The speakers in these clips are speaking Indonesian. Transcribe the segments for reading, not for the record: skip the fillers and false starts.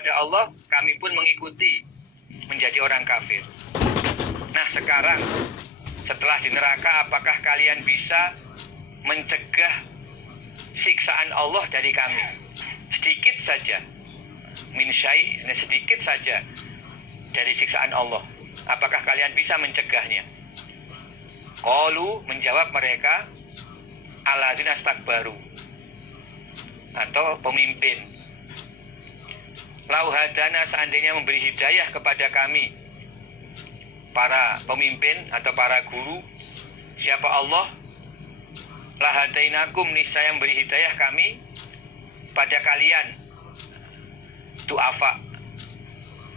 kepada Allah, kami pun mengikuti menjadi orang kafir. Nah sekarang setelah di neraka, apakah kalian bisa mencegah siksaan Allah dari kami? Sedikit saja, min syai', sedikit saja dari siksaan Allah. Apakah kalian bisa mencegahnya? Qalu, menjawab mereka, alladzina istakbaru, atau pemimpin. Lau hadana, seandainya memberi hidayah kepada kami, para pemimpin atau para guru, siapa Allah, lahadainakum, niscaya memberi hidayah kami pada kalian, du'afa,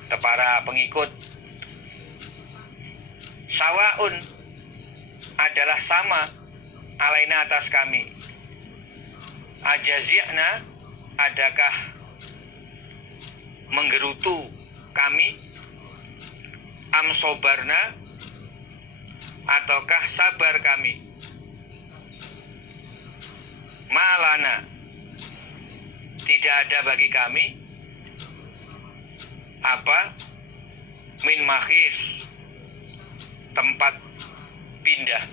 atau para pengikut. Sawaun, adalah sama, alaina, atas kami. Ajazi'na, adakah menggerutu kami, amsobarna, ataukah sabar kami. Malana, tidak ada bagi kami apa, min mahis, tempat pindah.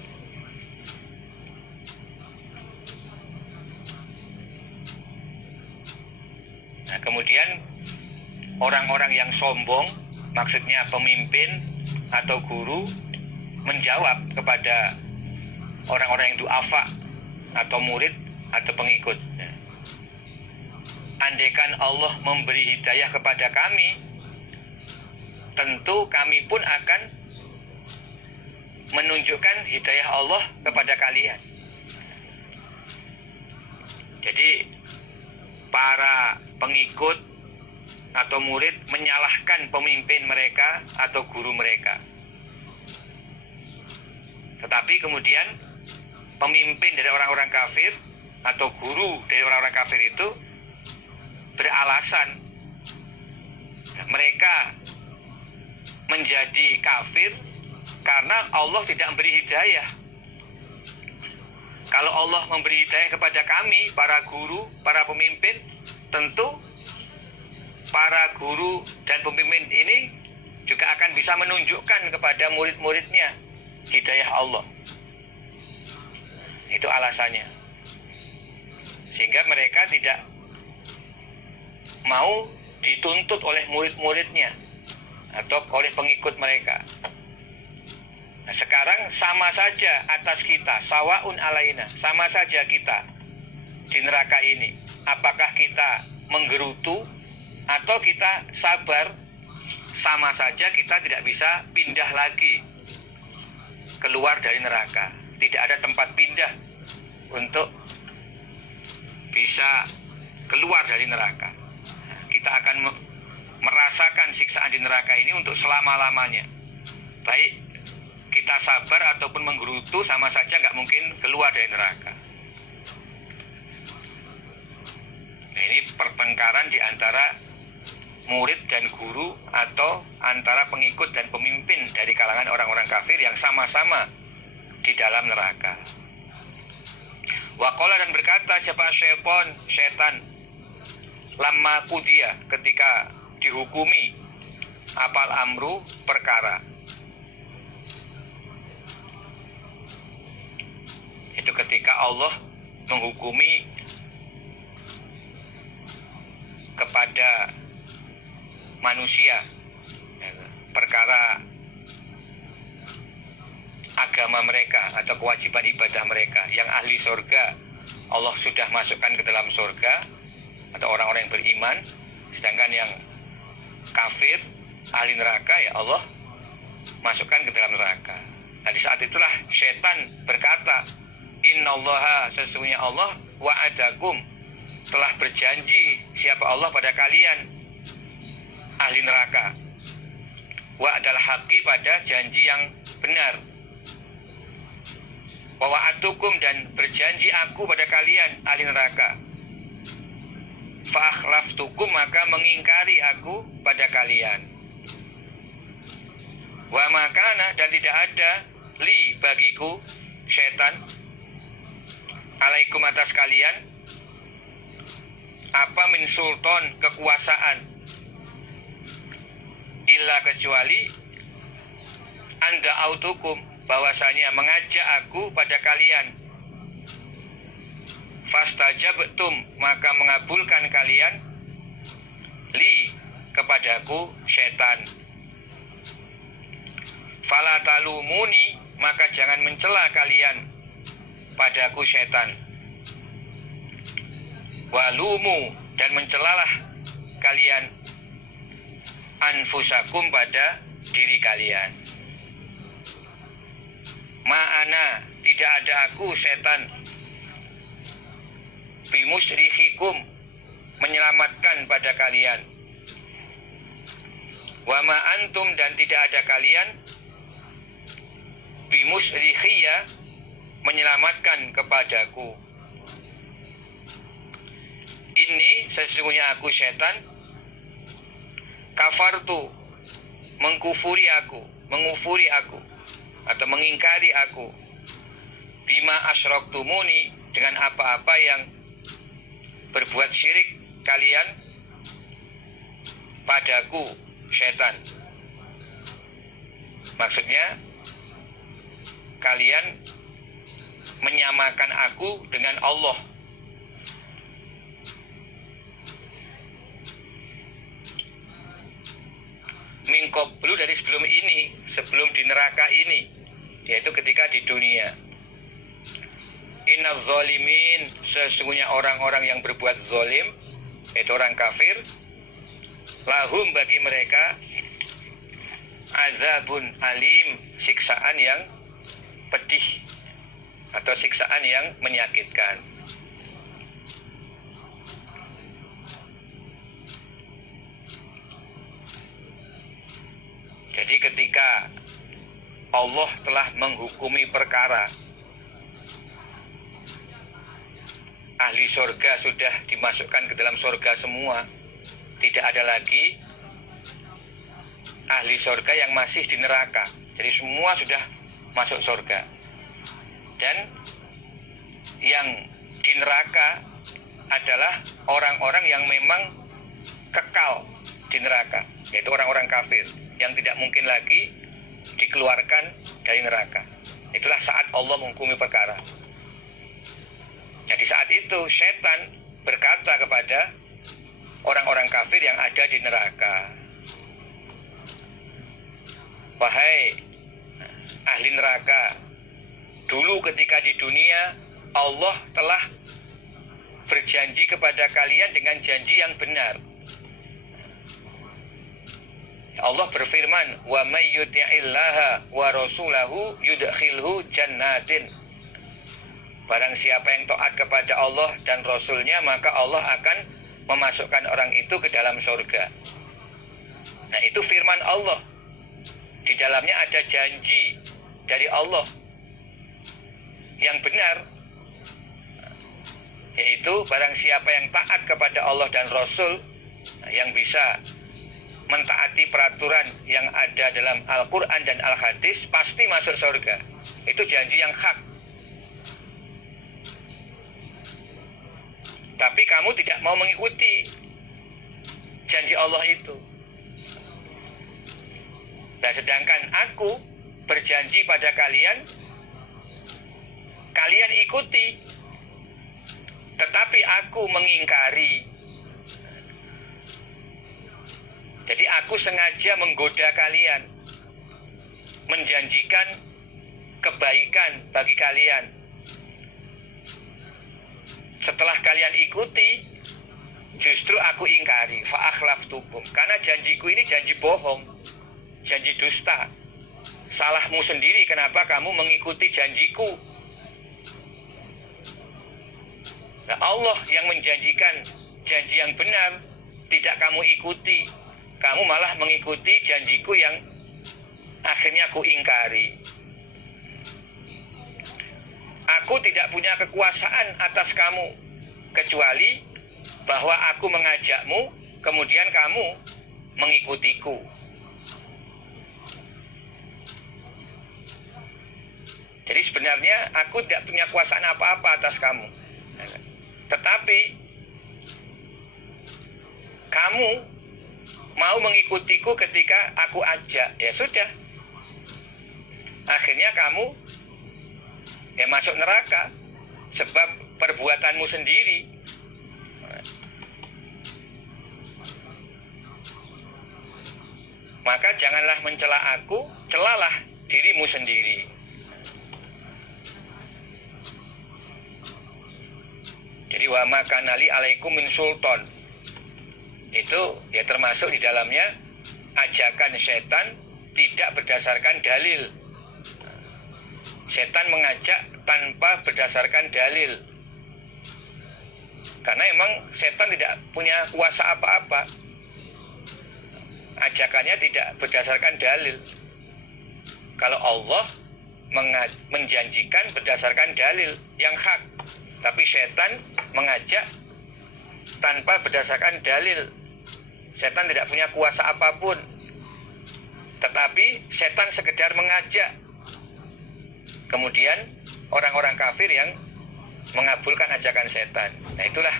Nah, kemudian orang-orang yang sombong, maksudnya pemimpin atau guru, menjawab kepada orang-orang yang du'afa atau murid atau pengikut, andaikan Allah memberi hidayah kepada kami, tentu kami pun akan menunjukkan hidayah Allah kepada kalian. Jadi para pengikut atau murid menyalahkan pemimpin mereka atau guru mereka. Tetapi kemudian pemimpin dari orang-orang kafir atau guru dari orang-orang kafir itu beralasan mereka menjadi kafir karena Allah tidak memberi hidayah. Kalau Allah memberi hidayah kepada kami, para guru, para pemimpin, tentu para guru dan pemimpin ini juga akan bisa menunjukkan kepada murid-muridnya hidayah Allah. Itu alasannya. Sehingga mereka tidak mau dituntut oleh murid-muridnya atau oleh pengikut mereka. Nah, sekarang sama saja atas kita, sawaun alaina, sama saja kita di neraka ini. Apakah kita menggerutu atau kita sabar, sama saja kita tidak bisa pindah lagi keluar dari neraka. Tidak ada tempat pindah untuk bisa keluar dari neraka. Kita akan merasakan siksaan di neraka ini untuk selama-lamanya. Baik kita sabar ataupun menggerutu, sama saja nggak mungkin keluar dari neraka. Nah, ini pertengkaran di antara murid dan guru atau antara pengikut dan pemimpin dari kalangan orang-orang kafir yang sama-sama di dalam neraka. Waqala, dan berkata siapa setan, lamma qudiya, ketika dihukumi apal amru, perkara. Itu ketika Allah menghukumi kepada manusia perkara agama mereka atau kewajiban ibadah mereka. Yang ahli surga Allah sudah masukkan ke dalam surga atau orang-orang yang beriman, sedangkan yang kafir, ahli neraka, ya Allah masukkan ke dalam neraka. Nah, di saat itulah setan berkata, innallaha, sesungguhnya Allah, wa'adakum, telah berjanji siapa Allah pada kalian ahli neraka, wa'adal haqqi, pada janji yang benar, wa wa'adukum, dan berjanji aku pada kalian ahli neraka, fa akhlaftukum, maka mengingkari aku pada kalian, wa makana, dan tidak ada li, bagiku, setan, alaikum, atas kalian, apa, min sultan, kekuasaan, illa kecuali anda autukum bahwasanya mengajak aku pada kalian, fastajabtum maka mengabulkan kalian, li kepadaku syaitan, fala talumuni maka jangan mencela kalian padaku syaitan, walumu dan mencelalah kalian anfusakum pada diri kalian. Ma'ana tidak ada aku setan bimusrihikum menyelamatkan pada kalian, wa ma antum dan tidak ada kalian bimusrihiyya menyelamatkan kepadaku. Ini sesungguhnya aku syaitan kafartu mengkufuri aku, mengufuri aku atau mengingkari aku, bima asyraktumuni dengan apa-apa yang berbuat syirik kalian padaku syaitan. Maksudnya kalian menyamakan aku dengan Allah. Mingkoblu dari sebelum ini, sebelum di neraka ini, yaitu ketika di dunia. Innaz zalimin, sesungguhnya orang-orang yang berbuat zalim, yaitu orang kafir, lahum bagi mereka azabun alim, siksaan yang pedih atau siksaan yang menyakitkan. Jadi ketika Allah telah menghukumi perkara, ahli surga sudah dimasukkan ke dalam surga semua, tidak ada lagi ahli surga yang masih di neraka. Jadi semua sudah masuk surga. Dan yang di neraka adalah orang-orang yang memang kekal di neraka, yaitu orang-orang kafir yang tidak mungkin lagi dikeluarkan dari neraka. Itulah saat Allah menghukumi perkara. Jadi saat itu setan berkata kepada orang-orang kafir yang ada di neraka, wahai ahli neraka, dulu ketika di dunia Allah telah berjanji kepada kalian dengan janji yang benar. Allah berfirman, wa may yuti'illaha wa rasulahu yudkhilhu jannatin. Barang siapa yang taat kepada Allah dan Rasulnya, maka Allah akan memasukkan orang itu ke dalam surga. Nah, itu firman Allah. Di dalamnya ada janji dari Allah yang benar, yaitu barang siapa yang taat kepada Allah dan Rasul, yang bisa mentaati peraturan yang ada dalam Al-Quran dan Al-Hadis, pasti masuk surga. Itu janji yang hak. Tapi kamu tidak mau mengikuti janji Allah itu. Nah, sedangkan aku berjanji pada kalian, kalian ikuti, tetapi aku mengingkari. Jadi aku sengaja menggoda kalian, menjanjikan kebaikan bagi kalian. Setelah kalian ikuti, justru aku ingkari, fa'akhlaftukum. Karena janjiku ini janji bohong, janji dusta. Salahmu sendiri kenapa kamu mengikuti janjiku. Nah, Allah yang menjanjikan janji yang benar, tidak kamu ikuti. Kamu malah mengikuti janjiku yang akhirnya aku ingkari. Aku tidak punya kekuasaan atas kamu, kecuali bahwa aku mengajakmu, kemudian kamu mengikutiku. Jadi sebenarnya aku tidak punya kuasaan apa-apa atas kamu. Tetapi kamu mau mengikutiku ketika aku ajak. Ya sudah. Akhirnya kamu ya masuk neraka sebab perbuatanmu sendiri. Maka janganlah mencela aku, celalah dirimu sendiri. Jadi wa ma kana li alaikum min sultan. Itu ya termasuk di dalamnya ajakan setan tidak berdasarkan dalil. Setan mengajak tanpa berdasarkan dalil. Karena emang setan tidak punya kuasa apa-apa. Ajakannya tidak berdasarkan dalil. Kalau Allah menjanjikan berdasarkan dalil yang hak. Tapi setan mengajak tanpa berdasarkan dalil. Setan tidak punya kuasa apapun. Tetapi setan sekedar mengajak. Kemudian orang-orang kafir yang mengabulkan ajakan setan. Nah, itulah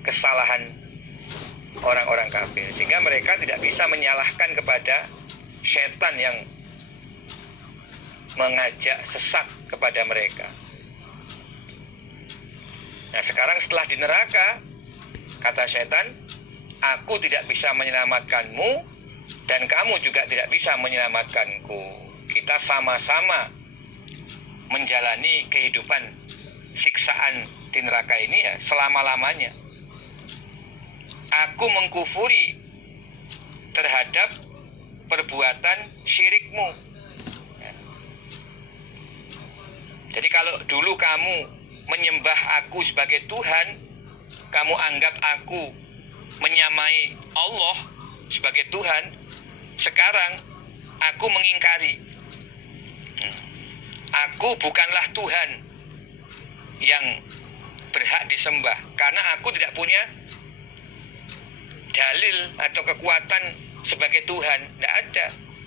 kesalahan orang-orang kafir. Sehingga mereka tidak bisa menyalahkan kepada setan yang mengajak sesat kepada mereka. Nah, sekarang setelah di neraka, kata setan, aku tidak bisa menyelamatkanmu dan kamu juga tidak bisa menyelamatkanku. Kita sama-sama menjalani kehidupan siksaan di neraka ini ya selama-lamanya. Aku mengkufuri terhadap perbuatan syirikmu. Jadi kalau dulu kamu menyembah aku sebagai Tuhan, kamu anggap aku menyamai Allah sebagai Tuhan, sekarang aku mengingkari. Aku bukanlah Tuhan yang berhak disembah, karena aku tidak punya dalil atau kekuatan sebagai Tuhan. Tidak ada.